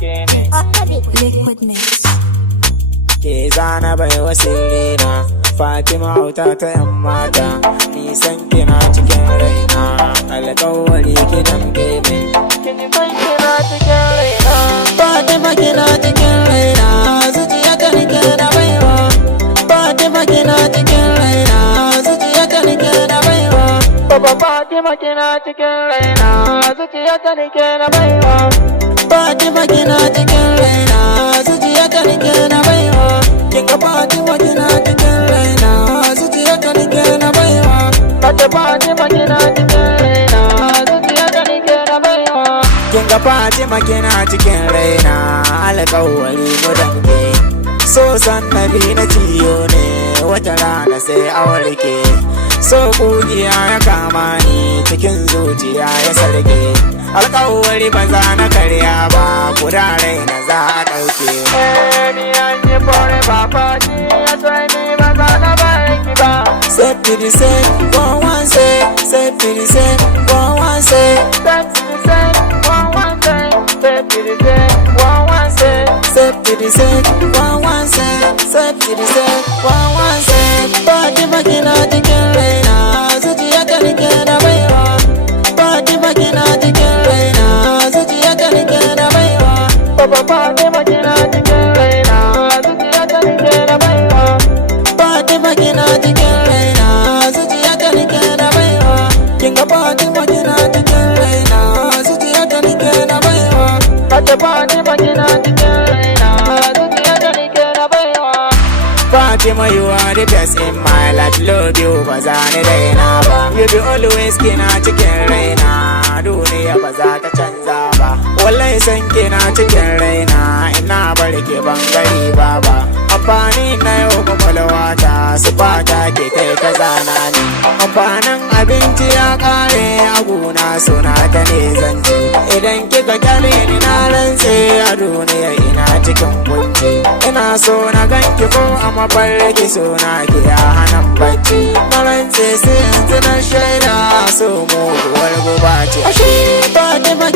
dauke ne. Liquid Mix. Ke zana bai wasirina, Fatima auta ta yan mata, nisan kina cikin raina, alƙawari ki damke min. Nisan kina cikin raina, Fatima kina cikin raina, zuciya ta nike da baiwa. Fatima kina cikin raina, zuciya ta nike da baiwa. Baba Fatima kina cikin raina, zuciya ta nike da baiwa. Fatima kina cikin raina, zuciya ta nike da baiwa. Kinga Fatima kina cikin raina, zuciya ta nike da baiwa. Fatima kina cikin raina, zuciya ta nike da baiwa. Kinga Fatima kina cikin raina, alƙawari mu dange. So sannabi na ciyo ne, wata rana sai awarke. So kugiya ya kama ni, cikin zuciya ya sarge. Alƙawari ba za na karya ba, guda raina za a ɗauke. Ni an yi fore ba faɗi, ya sai ni ba za na barki ba. Say to the say, one say, say to the say, one say, say to the say, one say, say to the say, one say, say to the say, one say, say to the say, one say. Fatima kina cikin raina, zuciya ta nike da baiwa. Fatima kina cikin raina, zuciya ta nike da baiwa. Baba Fatima kina cikin raina, zuciya ta nike da baiwa. Fatima kina cikin raina, zuciya ta nike da baiwa. Kinga Fatima kina cikin raina, zuciya ta nike da baiwa. Fatima kina cikin raina, zuciya ta nike da baiwa. Fatima, you are the best in my life. Love you, ba za ni daina ba. You be always kina cikin raina, duniya ba za ta canza ba. Wallahi san kina cikin raina, ina bari ke ban gari ba. Amfani na yau kwakwalwata, su fata ke kai ka zana ni. Amfanin abinci ya kare a gona, suna ta ne zance. Idan kika kyale ni na rantse, a duniya ina cikin kunci. Ina so na ganki ko a mafarki, suna ki a hannun bacci. Na rantse sai yanzu na shaida, so muguwar guba ce. Ashe Fatima